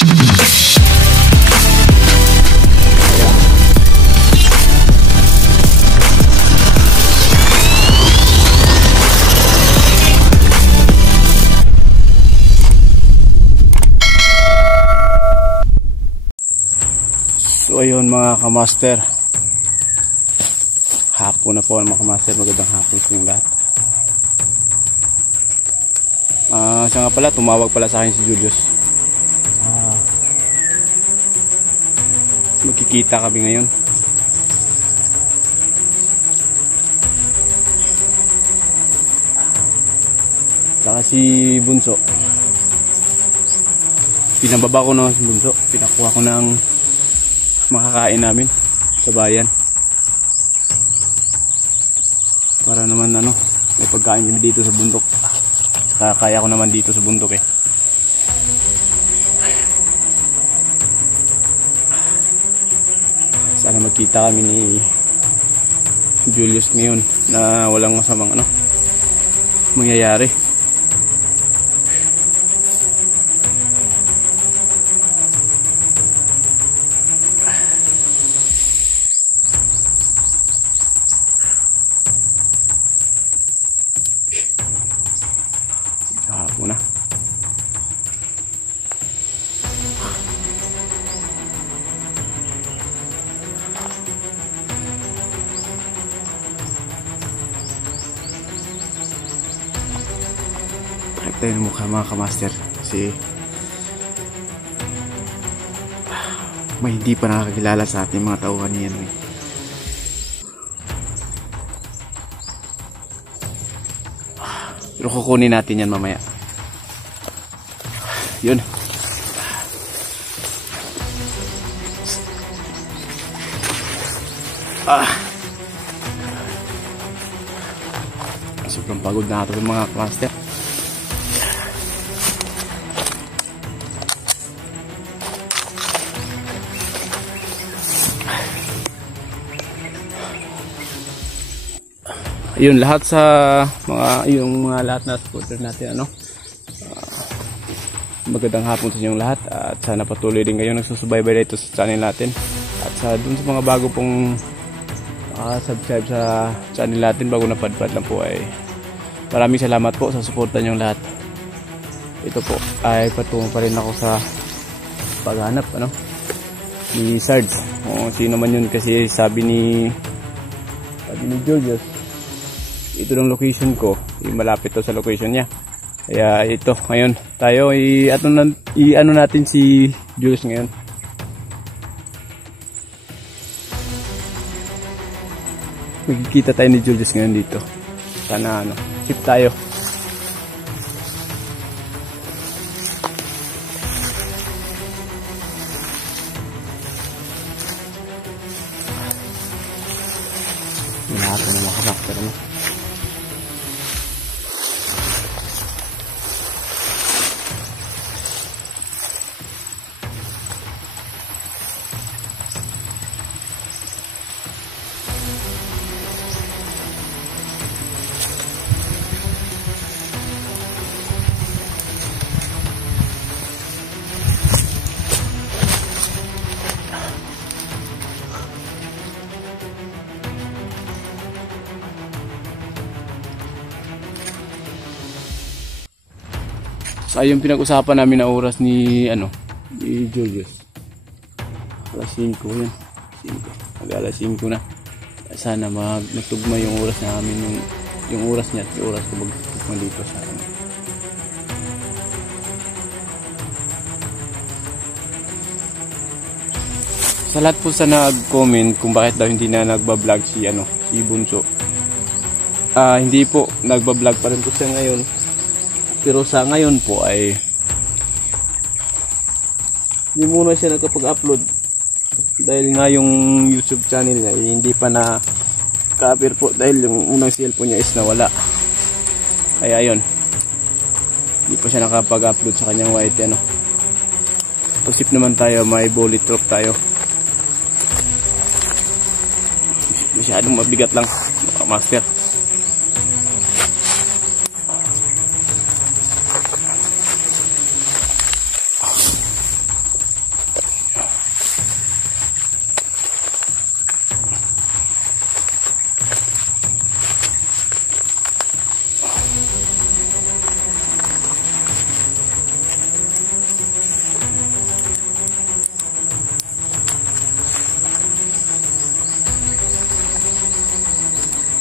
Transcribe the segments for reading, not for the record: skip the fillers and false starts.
So ayun mga kamaster, hapon na po mga kamaster, magandang hapon sa inyong lahat. Siya nga pala, tumawag pala sa akin si Julius. Magkikita kami ngayon. Saka si Bunso, pinababa ko na si Bunso, pinakuha ko ng makakain namin sa bayan para naman may pagkain kami dito sa bundok. Kaya ko naman dito sa bundok eh. Sana magkita kami ni Julius ngayon na walang masamang mangyayari. Hapon na. Trip tayo ng mukha mga kamaster kasi may hindi pa nakakilala sa ating mga tauhan niyan eh. Pero kukunin natin yan mamaya. Yun. Sobrang pagod na ito mga cluster. Yun, lahat sa mga lahat na supporter natin magandang hapon sa inyong lahat at sana patuloy din kayo nagsusubaybay dito sa channel natin at sa dun sa mga bago pong subscribe sa channel natin, bago napadpad lang po, ay maraming salamat po sa suporta niyong lahat. Ito po ay patungo pa rin ako sa paghanap ni Sarge, o sino man yun, kasi sabi ni Julius ito ng location ko, malapit to sa location niya. Kaya ito, ngayon tayo i-ano natin si Julius ngayon. Magkikita tayo ni Julius ngayon dito. Sana chip tayo. Lahat ng mga karakter So yung pinag-usapan namin na oras ni Julius, alas 5 yun, 5, alas 5 na. Sana nagtugma yung oras namin, yung oras niya at yung oras ko magtugma dito sa Sa lahat po sa nag-comment kung bakit daw hindi na nagba-vlog si Bunso, hindi po, nagba-vlog pa rin po siya ngayon. Pero sa ngayon po ay hindi muna siya nakapag-upload dahil nga yung YouTube channel niya hindi pa na cover po, dahil yung unang cellphone niya is nawala. Kaya ayun, hindi pa siya nakapag-upload sa kanyang white Pusip naman tayo, may bullet drop tayo. Masyadong mabigat lang mga master.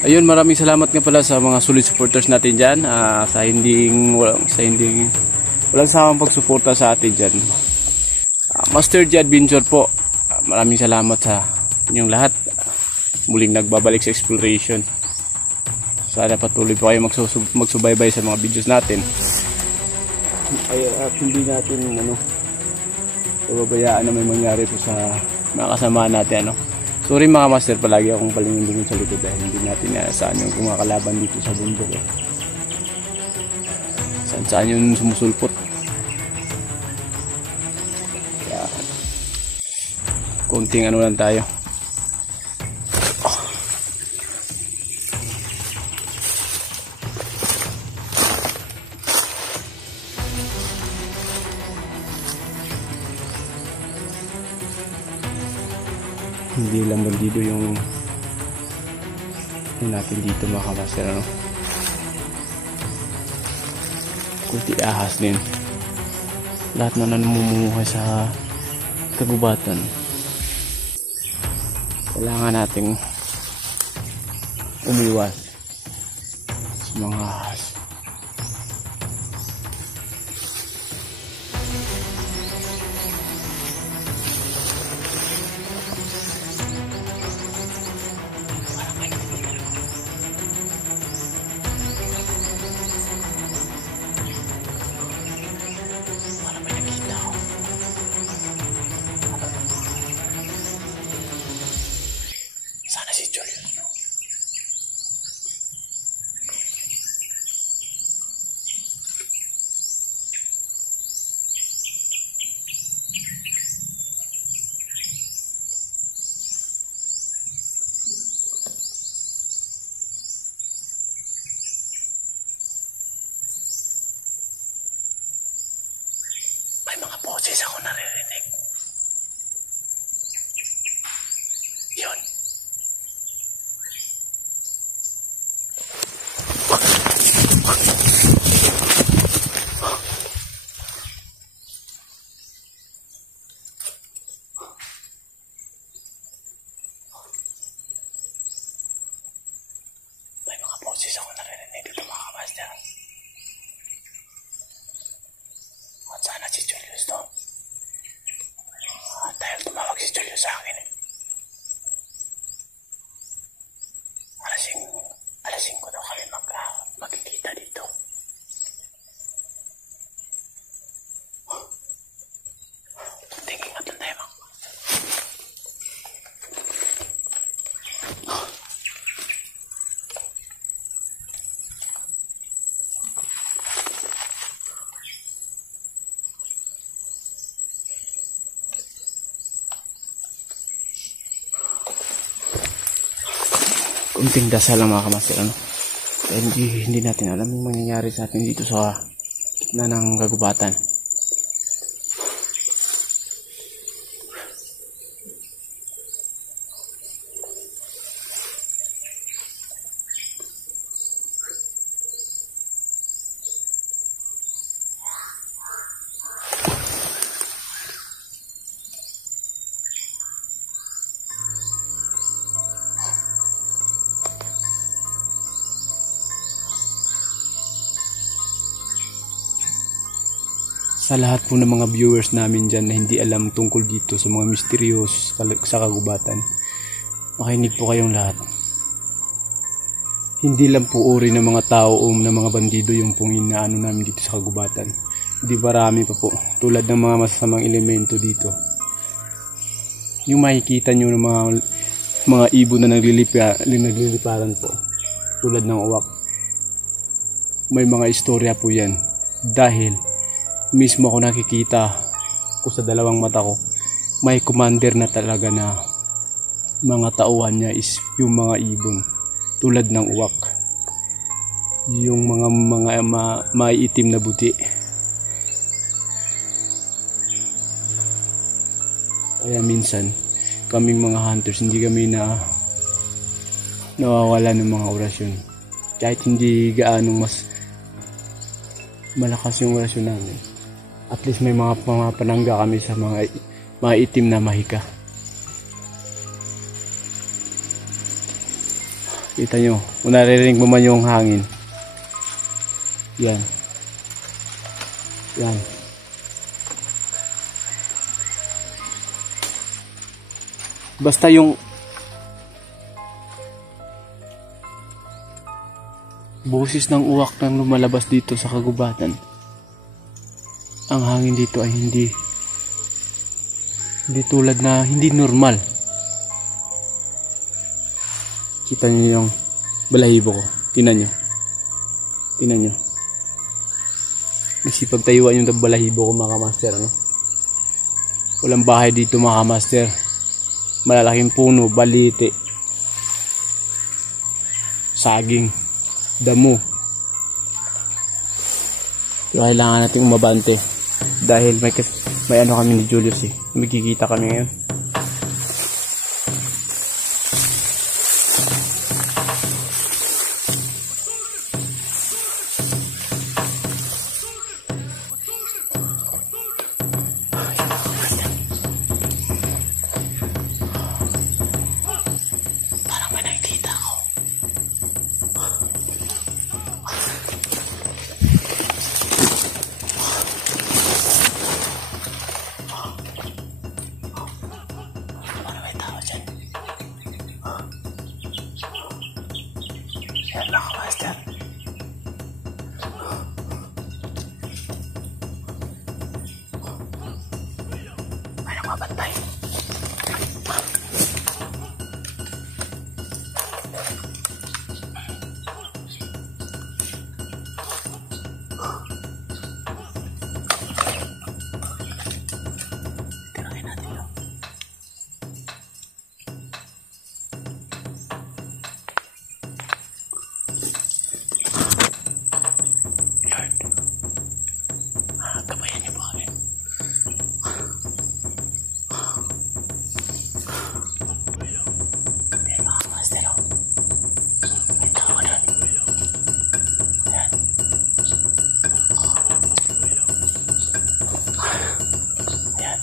Ayun, maraming salamat nga pala sa mga solid supporters natin dyan, sa hindi walang sawang pagsuporta sa atin dyan. Master G Adventure po, maraming salamat sa inyong lahat. Muling nagbabalik sa exploration. Sana patuloy po kayo magsubaybay sa mga videos natin. At hindi natin pababayaan na may mangyari po sa mga kasama natin. Sorry mga master, palagi akong palingin sa likod dahil hindi natin saan yung kumakalaban dito sa bundok. Saan yung sumusulpot. Kaya, konting lang tayo. Hindi lang bandido yung natin dito mga kamaster, kunti ahas din. Lahat na namumuhay sa kagubatan, kailangan nating umiwas sa mga ahas. Sana si Julius, may mga boses ako naririnig. Yun. May mga boses ako naririnig dito mga kamaster. At sana si Julius to. Dahil tumawag si Julius sa akin. Alas 5 daw kami magkikita dito. Tingin nga tayo mga. Kunting dasal lang mga kamaster, dahil hindi natin alam yung mangyayari sa atin dito sa gitna ng kagubatan. Sa lahat po ng mga viewers namin dyan na hindi alam tungkol dito sa mga misteryos sa kagubatan, makinig po kayong lahat. Hindi lang po uri ng mga tao o ng mga bandido yung pong inaano namin dito sa kagubatan. Hindi marami pa po, tulad ng mga masasamang elemento dito. Yung makikita nyo ng mga ibon na nagliliparan po, tulad ng uwak. May mga istorya po yan, dahil mismo ako nakikita ko sa dalawang mata ko, may commander na talaga na mga tauhan niya is yung mga ibon, tulad ng uwak, yung mga maiitim na buti. Kaya minsan kaming mga hunters, hindi kami nawawala ng mga orasyon, kahit hindi gaanong mas malakas yung orasyon namin. At least may mga panangga kami sa mga itim na mahika. Kita nyo, kung naririnig mo man yung hangin. Yan. Yan. Basta yung boses ng uwak nang lumalabas dito sa kagubatan, ang hangin dito ay hindi tulad na hindi normal. Kita niyo yung balahibo ko. Tingnan nyo. Nagsipagtayuan yung balahibo ko, mga kamaster, ano? Walang bahay dito, mga kamaster. Malalaking puno, balite, saging, damo. Pero kailangan natin umabante dahil may ano kami ni Julius eh. Magkikita kami ngayon. Parang may nakikita ako. Yan mga kamaster. May namabantay. Tinangin natin yun. Gabayan niyo po kami. Ayan mga kamaster, oh. May tao doon. Ayan. Ayan.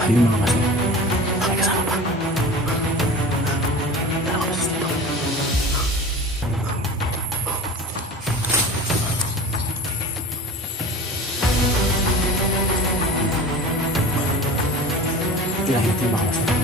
Ayun mga kamaster. May kasama pa. Tara ko sa dito. Kailangan natin mga kamaster.